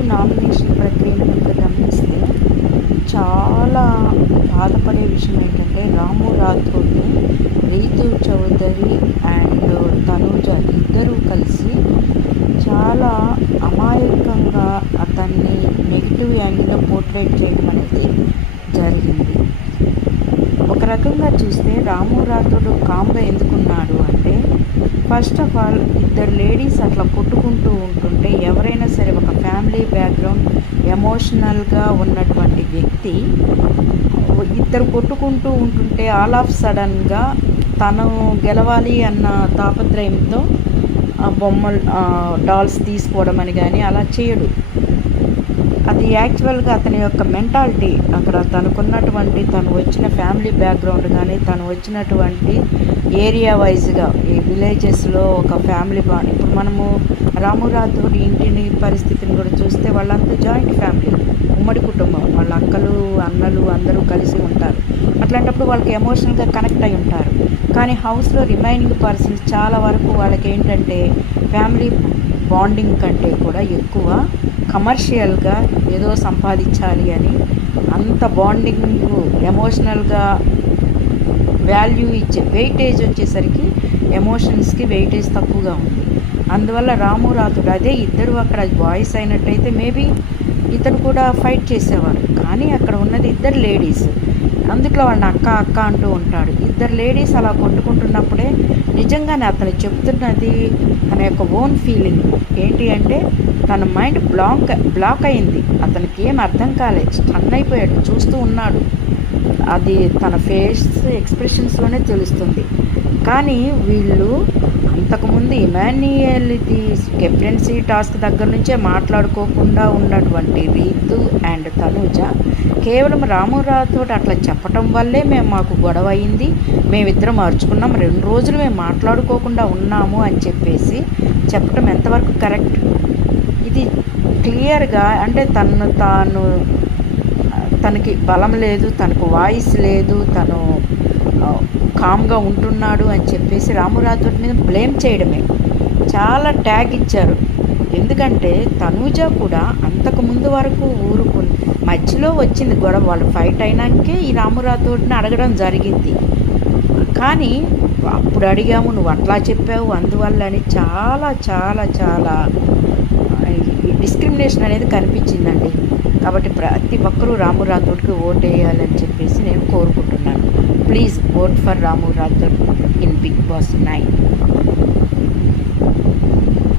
ఈరోజు నామినేషన్ ప్రక్రియను కనుక గమనిస్తే చాలా బాధపడే విషయం ఏంటంటే రాము రాథోడ్ని రీతు చౌదరి అండ్ తనూజ ఇద్దరూ కలిసి చాలా అమాయకంగా అతన్ని నెగిటివ్ యాంగిల్లో పోర్ట్రేట్ చేయడం అనేది జరిగింది. ఒక రకంగా చూస్తే రాము రాథోడ్ కామ్గా ఎందుకున్నాడు అంటే, ఫస్ట్ ఆఫ్ ఆల్ ఇద్దరు లేడీస్ అట్లా కొట్టుకుంటూ ఉంటుంటే ఎవరైనా సరే ఒక ఫ్యామిలీ బ్యాక్గ్రౌండ్ ఎమోషనల్గా ఉన్నటువంటి వ్యక్తి ఇద్దరు కొట్టుకుంటూ ఉంటుంటే ఆల్ ఆఫ్ సడన్గా తను గెలవాలి అన్న తాపత్రయంతో బొమ్మలు డాల్స్ తీసుకోవడం అని కానీ అలా చేయడు. అది యాక్చువల్గా అతని యొక్క మెంటాలిటీ. అక్కడ తనకున్నటువంటి తను వచ్చిన ఫ్యామిలీ బ్యాక్గ్రౌండ్ కానీ తను వచ్చినటువంటి ఏరియా వైజ్గా ఈ విలేజెస్లో ఒక ఫ్యామిలీ బాండ్. ఇప్పుడు మనము రాము రాథోడ్ ఇంటిని పరిస్థితిని కూడా చూస్తే వాళ్ళంతా జాయింట్ ఫ్యామిలీ, ఉమ్మడి కుటుంబం, వాళ్ళ అక్కలు అన్నలు అందరూ కలిసి ఉంటారు. అట్లాంటప్పుడు వాళ్ళకి ఎమోషనల్గా కనెక్ట్ అయి ఉంటారు. కానీ హౌస్లో రిమైనింగ్ పర్సన్స్ చాలా వరకు వాళ్ళకి ఏంటంటే ఫ్యామిలీ బాండింగ్ కంటే కూడా ఎక్కువ కమర్షియల్గా ఏదో సంపాదించాలి అని అంత బాండింగ్ ఎమోషనల్గా వాల్యూ ఇచ్చే వెయిటేజ్ వచ్చేసరికి ఎమోషన్స్కి వెయిటేజ్ తక్కువగా ఉంది. అందువల్ల రాము రాథోడ్ అదే ఇద్దరు అక్కడ బాయ్స్ అయినట్టయితే మేబీ ఇతను కూడా ఫైట్ చేసేవాడు. కానీ అక్కడ ఉన్నది ఇద్దరు లేడీస్, అందుట్లో వాళ్ళని అక్క అక్క అంటూ ఉంటాడు. ఇద్దరు లేడీస్ అలా కొట్టుకుంటున్నప్పుడే నిజంగానే అతను చెప్తున్నది తన యొక్క ఓన్ ఫీలింగ్ ఏంటి అంటే తన మైండ్ బ్లాక్ అయింది. అతనికి ఏం అర్థం కాలేదు, స్టన్ అయిపోయాడు, చూస్తూ ఉన్నాడు. అది తన ఫేస్ ఎక్స్ప్రెషన్స్లోనే తెలుస్తుంది. కానీ వీళ్ళు అంతకుముందు ఇమాన్యుయల్ది కెప్టెన్సీ టాస్క్ దగ్గర నుంచే మాట్లాడుకోకుండా ఉన్నటువంటి రీతు అండ్ తనూజ కేవలం రాము రాథోడ్ అట్లా చెప్పటం వల్లే మాకు గొడవ అయింది, మేమిద్దరం అరుచుకున్నాం, 2 రోజులు మేము మాట్లాడుకోకుండా ఉన్నాము అని చెప్పేసి చెప్పటం ఎంతవరకు కరెక్ట్? ఇది క్లియర్గా అంటే తనకి బలం లేదు, తనకు వాయిస్ లేదు, తను కామ్గా ఉంటున్నాడు అని చెప్పేసి రాము రాథోడ్ మీద బ్లేమ్ చేయడమే. చాలా ట్యాగ్ ఇచ్చారు. ఎందుకంటే తనూజ కూడా అంతకుముందు వరకు ఊరుకుని మధ్యలో వచ్చింది గొడవ, వాళ్ళు ఫైట్ అయినాకే ఈ రాము రాథోడ్ని అడగడం జరిగింది. కానీ అప్పుడు అడిగాము, నువ్వు అట్లా చెప్పావు అందువల్ల అని చాలా చాలా చాలా డిస్క్రిమినేషన్ అనేది కనిపించిందండి. కాబట్టి ప్రతి ఒక్కరూ రాము రాథోడ్కి ఓట్ వేయాలని చెప్పేసి నేను కోరుకుంటున్నాను. Please vote for Ramu Rathod in Bigg Boss 9.